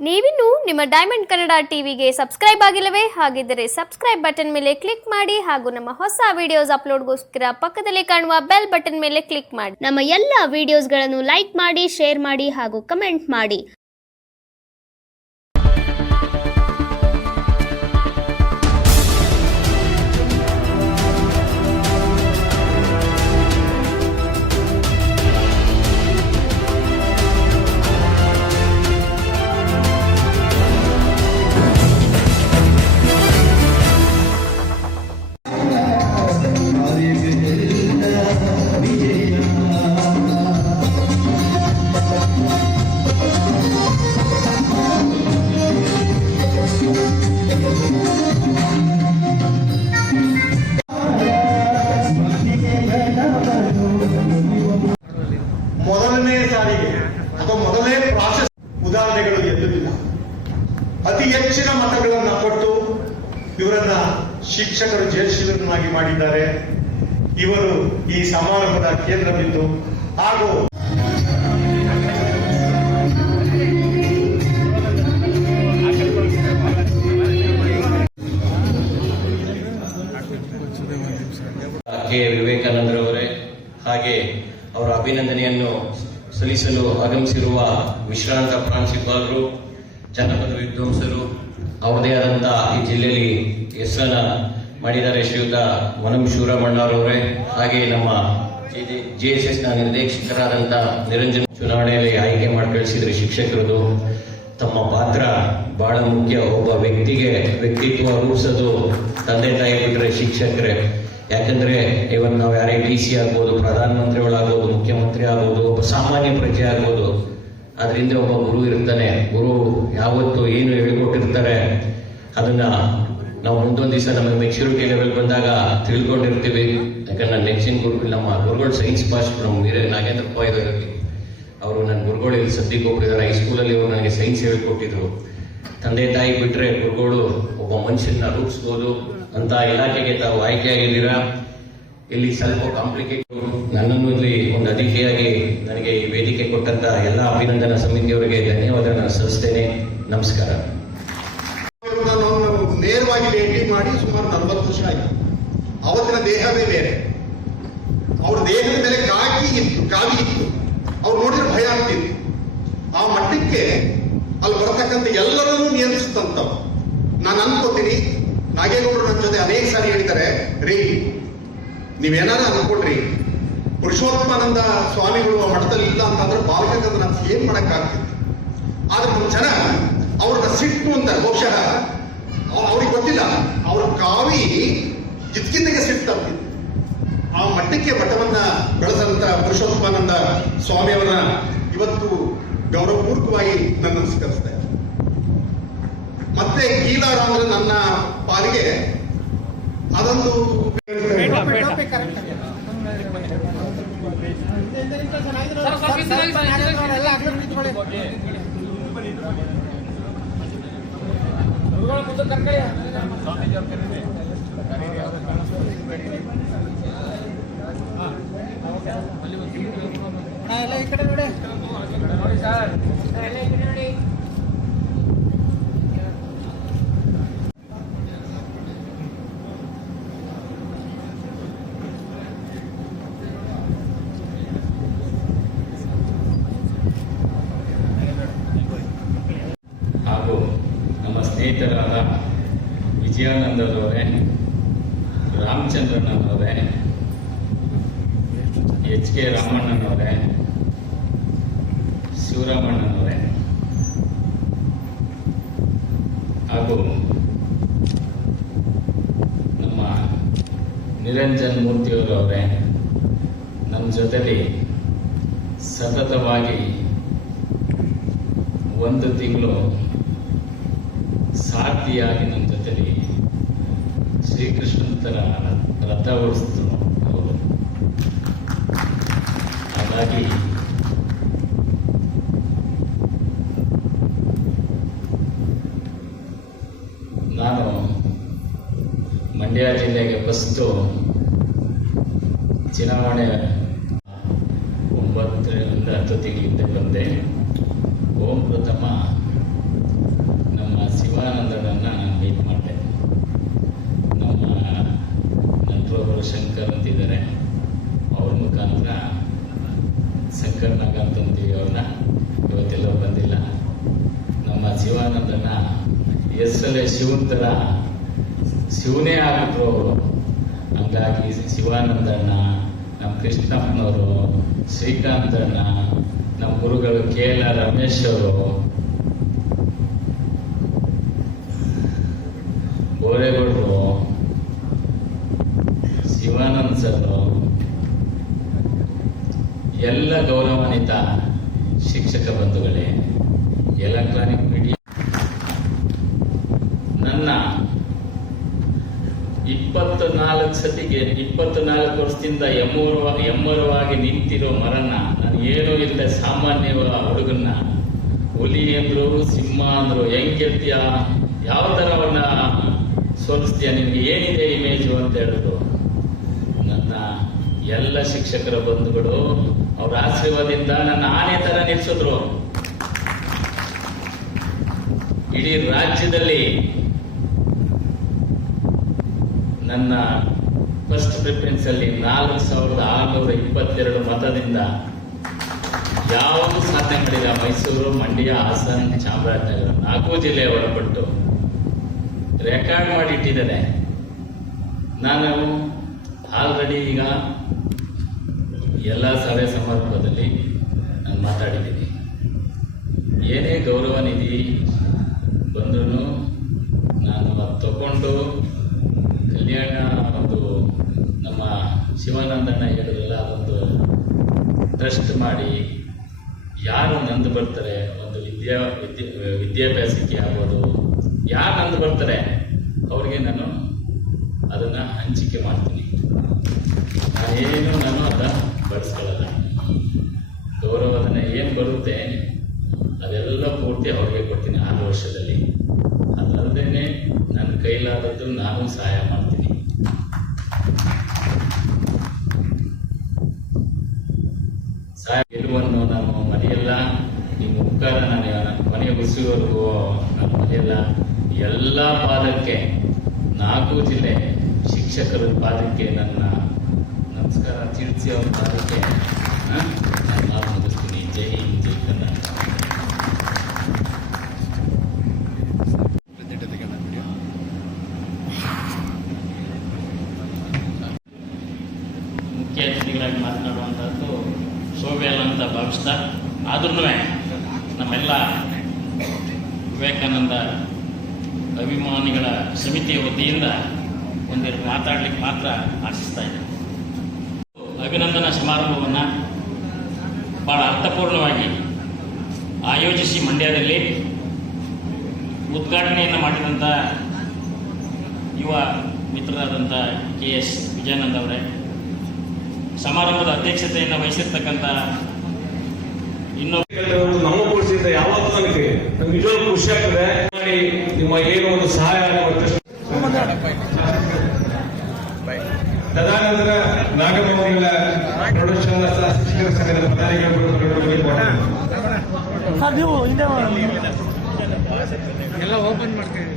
ನೀವಿನ್ನು ನಿಮ್ಮ ಡೈಮಂಡ್ ಕನ್ನಡ ಟಿವಿಗೆ ಸಬ್ಸ್ಕ್ರೈಬ್ ಆಗಿಲ್ಲವೇ? ಹಾಗಿದ್ದರೆ ಸಬ್ಸ್ಕ್ರೈಬ್ ಬಟನ್ ಮೇಲೆ ಕ್ಲಿಕ್ ಮಾಡಿ ಹಾಗೂ ನಮ್ಮ ಹೊಸ ವಿಡಿಯೋಸ್ ಅಪ್ಲೋಡ್ಗೋಸ್ಕರ ಪಕ್ಕದಲ್ಲಿ ಕಾಣುವ ಬೆಲ್ ಬಟನ್ ಮೇಲೆ ಕ್ಲಿಕ್ ಮಾಡಿ. ನಮ್ಮ ಎಲ್ಲ ವಿಡಿಯೋಸ್ಗಳನ್ನು ಲೈಕ್ ಮಾಡಿ, ಶೇರ್ ಮಾಡಿ ಹಾಗೂ ಕಮೆಂಟ್ ಮಾಡಿ. ಮೊದಲನೇ ಸಾರಿಗೆ ಅಥವಾ ಮೊದಲನೇ ಪ್ರಾಸೆಸ್ ಉದಾಹರಣೆಗಳು ಎದ್ದುತ್ತಿಲ್ಲ. ಅತಿ ಹೆಚ್ಚಿನ ಮತಗಳನ್ನು ಕೊಟ್ಟು ಇವರನ್ನ ಶಿಕ್ಷಕರು ಜಯಶೀಲರನ್ನಾಗಿ ಮಾಡಿದ್ದಾರೆ. ಇವರು ಈ ಸಮಾರಂಭದ ಕೇಂದ್ರ ಬಿಂದು ಹಾಗೂ ಕೆ ವಿವೇಕಾನಂದರವರೇ ಹಾಗೆ ಅವರ ಅಭಿನಂದನೆಯನ್ನು ಸಲ್ಲಿಸಲು ಆಗಮಿಸಿರುವ ವಿಶ್ರಾಂತ ಪ್ರಾಂಶುಪಾಲರು, ಜನಪದ ವಿದ್ವಾಂಸರು, ಅವರದೇ ಆದಂತಹ ಈ ಜಿಲ್ಲೆಯಲ್ಲಿ ಹೆಸರನ್ನ ಮಾಡಿದ್ದಾರೆ ಶ್ರೀಯುತ ವನಂ ಶಿವರಾಮಣ್ಣರವರೇ, ಹಾಗೆ ನಮ್ಮ JSS ನ ನಿರ್ದೇಶಕರಾದಂಥ ನಿರಂಜನ್, ಚುನಾವಣೆಯಲ್ಲಿ ಆಯ್ಕೆ ಮಾಡಿ ಕಳಿಸಿದ್ರೆ ಶಿಕ್ಷಕರದು ತಮ್ಮ ಪಾತ್ರ ಬಹಳ ಮುಖ್ಯ. ಒಬ್ಬ ವ್ಯಕ್ತಿಗೆ ವ್ಯಕ್ತಿತ್ವ ರೂಪಿಸೋದು ತಂದೆ ತಾಯಿ ಬಿಟ್ಟರೆ ಶಿಕ್ಷಕರೇ. ಯಾಕಂದ್ರೆ ಇವತ್ತು ನಾವು ಯಾರೇ DC ಆಗ್ಬೋದು, ಪ್ರಧಾನಮಂತ್ರಿಗಳಾಗ್ಬೋದು, ಮುಖ್ಯಮಂತ್ರಿ ಆಗ್ಬೋದು, ಒಬ್ಬ ಸಾಮಾನ್ಯ ಪ್ರಜೆ ಆಗ್ಬೋದು, ಅದರಿಂದ ಒಬ್ಬ ಗುರು ಇರ್ತಾನೆ. ಗುರು ಯಾವತ್ತು ಏನು ಹೇಳಿಕೊಟ್ಟಿರ್ತಾರೆ ಅದನ್ನ ನಾವು ಮುಂದೊಂದು ದಿವಸ ನಮಗೆ ಮೆಚುರಿಟಿ ಲೆವೆಲ್ ಬಂದಾಗ ತಿಳ್ಕೊಂಡಿರ್ತೀವಿ. ಯಾಕಂದ್ರೆ ನನ್ನ ನೆಚ್ಚಿನ ಗುರುಗಳು, ನಮ್ಮ ಗುರುಗಳು ಸೈನ್ಸ್ ಮಾಸ್ಟರ್ ನಮ್ಮ ನಾಗೇಂದ್ರಪ್ಪ ಇರೋರಲ್ಲಿ, ಅವರು ನನ್ನ ಗುರುಗಳು ಇಲ್ಲಿ ಸದ್ಯಕ್ಕೆ ಹೋಗ್ತಿದ್ದಾರೆ. ಹೈಸ್ಕೂಲಲ್ಲಿ ಅವರು ನನಗೆ ಸೈನ್ಸ್ ಹೇಳಿಕೊಟ್ಟಿದ್ರು. ತಂದೆ ತಾಯಿ ಬಿಟ್ಟರೆ ಗುರುಗಳು ಒಬ್ಬ ಮನುಷ್ಯನ ರೂಪಿಸ್ಬೋದು ಅಂತ ಇಲಾಖೆಗೆ ತಾವು ಆಯ್ಕೆಯಾಗಿದ್ದೀರಾ. ಇಲ್ಲಿ ಸ್ವಲ್ಪ ಕಾಂಪ್ಲಿಕೇಟ್. ನನ್ನನ್ನು ಇಲ್ಲಿ ಒಂದು ಅತಿಥಿಯಾಗಿ ನನಗೆ ಈ ವೇದಿಕೆ ಕೊಟ್ಟಂತ ಎಲ್ಲ ಅಭಿನಂದನಾ ಸಮಿತಿಯವರಿಗೆ ಧನ್ಯವಾದಗಳನ್ನು ಸಲ್ಲಿಸ್ತೇನೆ. ನಮಸ್ಕಾರ. ನೇರವಾಗಿ ಭೇಟಿ ಮಾಡಿ ಸುಮಾರು 40 ವರ್ಷ ಆಯಿತು. ಅವತ್ತಿನ ದೇಹವೇ ಬೇರೆ, ಅವ್ರ ದೇಹದ ಮೇಲೆ ಕಾವಿ ಇತ್ತು. ಅವ್ರು ನೋಡಿದ್ರೆ ಭಯ ಆಗ್ತಿತ್ತು. ಆ ಮಟ್ಟಕ್ಕೆ ಅಲ್ಲಿ ಬರತಕ್ಕಂಥ ಎಲ್ಲರನ್ನೂ ನಿಯಂತ್ರಿಸಿದಂಥವು. ನಾನು ಅನ್ಕೋತೀನಿ, ನಾಗೇಗೌಡರು ನನ್ನ ಜೊತೆ ಅನೇಕ ಸಾರಿ ಹೇಳಿದ್ದಾರೆ, ರೀ ನೀವೇನಾರು ಅನ್ಕೊಡ್ರಿ, ಪುರುಷೋತ್ತಮಾನಂದ ಸ್ವಾಮಿಗಳು ಆ ಮಠದಲ್ಲಿ ಇಲ್ಲ ಅಂತಂದ್ರೆ ಬಾಲಕಂದ್ರೆ ನಾನು ಏನ್ ಮಾಡಕ್ಕಾಗ್ತಿತ್ತು. ಆದ್ರೆ ನಮ್ಮ ಜನ ಅವ್ರನ್ನ ಸಿಟ್ಟು ಅಂತ ಬಹುಶಃ ಅವ್ರಿಗೆ ಗೊತ್ತಿಲ್ಲ, ಅವ್ರ ಕಾವಿ ಕಿತ್ಕಿಂದಗೆ ಸಿಟ್ಟಾಗ್ತಿತ್ತು. ಆ ಮಟ್ಟಕ್ಕೆ ಮಠವನ್ನ ಬೆಳೆಸಂತ ಪುರುಷೋತ್ತಮಾನಂದ ಸ್ವಾಮಿಯವರನ್ನ ಇವತ್ತು ಗೌರವಪೂರ್ವಕವಾಗಿ ನಾನು ನಮಸ್ಕರಿಸ್ತೇನೆ. ಮತ್ತೆ ಕೀಲಾರ ಅಂದ್ರೆ ನನ್ನ ಪಾಲಿಗೆ ಅದೊಂದು ಹಾಗೂ ನಮ್ಮ ಸ್ನೇಹಿತರಾದ ವಿಜಯಾನಂದರವರೇ, ರಾಮಚಂದ್ರನವರೇ, HK ರಾಮಣ್ಣನವರೇ, ಶಿವರಾಮಣ್ಣನವರೇ ಹಾಗೂ ನಮ್ಮ ನಿರಂಜನ್ ಮೂರ್ತಿಯವರವರೇ ನಮ್ಮ ಜೊತೆಲಿ ಸತತವಾಗಿ 1 ತಿಂಗಳು ಸಾರ್ಥಿಯಾಗಿ ನಮ್ಮ ಜೊತೆಲಿ ಶ್ರೀಕೃಷ್ಣನ ತರ ರಥ ಓಡಿಸಿದ್ರು ಅವರು. ಹಾಗಾಗಿ ನಾನು ಮಂಡ್ಯ ಜಿಲ್ಲೆಗೆ ಫಸ್ಟು ಚುನಾವಣೆ 9 ರಿಂದ 10 ತಿಂಗಳಿಂದ ಬಂದೆ. ಪ್ರಥಮ ಶಿವಾನಂದನ ಹೆಸರಲ್ಲೇ ಶಿವನ ಥರ ಶಿವನೇ ಆಗ್ಬಿಟ್ರು ಅವರು. ಹಂಗಾಗಿ ಶಿವಾನಂದಣ್ಣ, ನಮ್ಮ ಕೃಷ್ಣಪ್ಪನವರು, ಶ್ರೀಕಾಂತಣ್ಣ, ನಮ್ಮ ಗುರುಗಳು KL ರಮೇಶ್ ಅವರು, ಬೋರೇಗೌಡರು, ಶಿವಾನಂದ್ ಸರ್, ಎಲ್ಲ ಗೌರವಾನ್ವಿತ ಶಿಕ್ಷಕ ಬಂಧುಗಳೇ, ಎಲೆಕ್ಟ್ರಾನಿಕ್ ಮೀಡಿಯಾ, ನನ್ನ 24 ವರ್ಷದಿಂದ ಎಮ್ಮರವಾಗಿ ನಿಂತಿರೋ ಮರನ್ನ, ನಾನು ಏನೂ ಇಲ್ಲದೆ ಸಾಮಾನ್ಯ ಹುಡುಗನ್ನ ಹುಲಿ ಅಂದ್ರು, ಸಿಂಹ ಅಂದ್ರು, ಹೆಂಗೆತ್ತೀಯ, ಯಾವ ಥರ ಅವನ್ನ ಸೋಲಿಸ್ತೀಯ, ನಿಮ್ಗೆ ಏನಿದೆ ಇಮೇಜು ಅಂತ ಹೇಳಿದ್ರು. ನನ್ನ ಎಲ್ಲ ಶಿಕ್ಷಕರ ಬಂಧುಗಳು ಅವ್ರ ಆಶೀರ್ವಾದದಿಂದ ನನ್ನ ಆನೆ ಥರ ನಿಲ್ಸಿದ್ರು. ಇಡೀ ರಾಜ್ಯದಲ್ಲಿ ನನ್ನ ಫಸ್ಟ್ ಪ್ರಿಫರೆನ್ಸ್ ಅಲ್ಲಿ 4622 ಮತದಿಂದ ಯಾವುದು ಸಾಧನೆ ಮಾಡಿಲ್ಲ. ಮೈಸೂರು, ಮಂಡ್ಯ, ಹಾಸನ, ಚಾಮರಾಜನಗರ 4 ಜಿಲ್ಲೆ ಒಳಪಟ್ಟು ರೆಕಾರ್ಡ್ ಮಾಡಿ ಇಟ್ಟಿದ್ದೇನೆ. ನಾನು ಆಲ್ರೆಡಿ ಈಗ ಎಲ್ಲ ಸಭೆ ಸಮಾರಂಭದಲ್ಲಿ ನಾನು ಮಾತಾಡಿದ್ದೀನಿ. ಏನೇ ಗೌರವ ನಿಧಿ ಬಂದರೂ ನಾನು ಅದು ತಗೊಂಡು ಕಲ್ಯಾಣ ಒಂದು ನಮ್ಮ ಶಿವಾನಂದಣ್ಣ ಹೇಳಿದ್ರಲ್ಲ, ಅದೊಂದು ಟ್ರಸ್ಟ್ ಮಾಡಿ ಯಾರು ನಂದು ಬರ್ತಾರೆ, ಒಂದು ವಿದ್ಯಾಭ್ಯಾಸಕ್ಕೆ ಆಗ್ಬೋದು, ಯಾರು ನಂದು ಬರ್ತಾರೆ ಅವ್ರಿಗೆ ನಾನು ಅದನ್ನು ಹಂಚಿಕೆ ಮಾಡ್ತೀನಿ. ನಾನು ಅದನ್ನು ಬಳಸ್ಕೊಳ್ಳಲ್ಲ. ಗೌರವಧನ ಏನು ಬರುತ್ತೆ ಅದೆಲ್ಲ ಪೂರ್ತಿ ಅವ್ರಿಗೆ ಕೊಡ್ತೀನಿ 6 ವರ್ಷದಲ್ಲಿ. ಅದಲ್ಲದೆ ನನ್ನ ಕೈಲಾದದ್ದು ನಾನು ಸಹಾಯ ಮಾಡ್ತೀನಿ. ಗೆಲುವನ್ನು ನಾನು ಮರೆಯಲ್ಲ. ನಿಮ್ಮ ಉಪಕಾರ ನಾನು ಮನೆಯ ಉಸಿರುವರೆಗೂ ನಾನು ಮರೆಯಲ್ಲ. ಎಲ್ಲ ಪಾದಕ್ಕೆ 4 ಜಿಲ್ಲೆ ಶಿಕ್ಷಕರ ಪಾದಕ್ಕೆ ನನ್ನ ನಮಸ್ಕಾರ ತಿಳಿಸಿ ಅವ್ರ ಪಾದಕ್ಕೆ ನಾನು ಮಾತು ಮುಗಿಸ್ತೀನಿ. ಜೈ ಹಿಂದ್, ಜೈ ಕರ್ನಾಟಕ. ಮುಖ್ಯ ಅತಿಥಿಗಳಾಗಿ ಮಾತನಾಡುವಂಥದ್ದು ಶೋಭೆ ಅಲ್ಲ ಅಂತ ಭಾವಿಸ್ತಾ, ಆದ್ರೂ ನಮ್ಮೆಲ್ಲ ವಿವೇಕಾನಂದ ಅಭಿಮಾನಿಗಳ ಸಮಿತಿಯ ವತಿಯಿಂದ ಒಂದೆರಡು ಮಾತಾಡ್ಲಿಕ್ಕೆ ಮಾತ್ರ ಆಶಿಸ್ತಾ ಇದ್ದೇನೆ. ಅಭಿನಂದನಾ ಸಮಾರಂಭವನ್ನು ಬಹಳ ಅರ್ಥಪೂರ್ಣವಾಗಿ ಆಯೋಜಿಸಿ ಮಂಡ್ಯದಲ್ಲಿ ಉದ್ಘಾಟನೆಯನ್ನು ಮಾಡಿದಂಥ ಯುವ ಮಿತ್ರರಾದಂಥ KS ವಿಜಯಾನಂದ್ ಅವರೇ, ಸಮಾರಂಭದ ಅಧ್ಯಕ್ಷತೆಯನ್ನು ವಹಿಸಿರ್ತಕ್ಕಂಥ ನಮ್ಮ ಪುರುಷಿಂದ ಯಾವತ್ತೂ ನನಗೆ ನಿಜವಾಗ್ಲೂ ಖುಷಿ ಆಗ್ತದೆ. ನಿಮ್ಮ ಏನೋ ಒಂದು ಸಹಾಯ ತದನಂತರ ನಾಗಮೌಳಿಗಳ ಪ್ರೊಡಕ್ಷನ್ ಶಿಕ್ಷಕರ ಸಂಘದ ಪದಾಧಿಕಾರಿಗಳು ಎಲ್ಲ ಓಪನ್ ಮಾಡ್ತೀವಿ.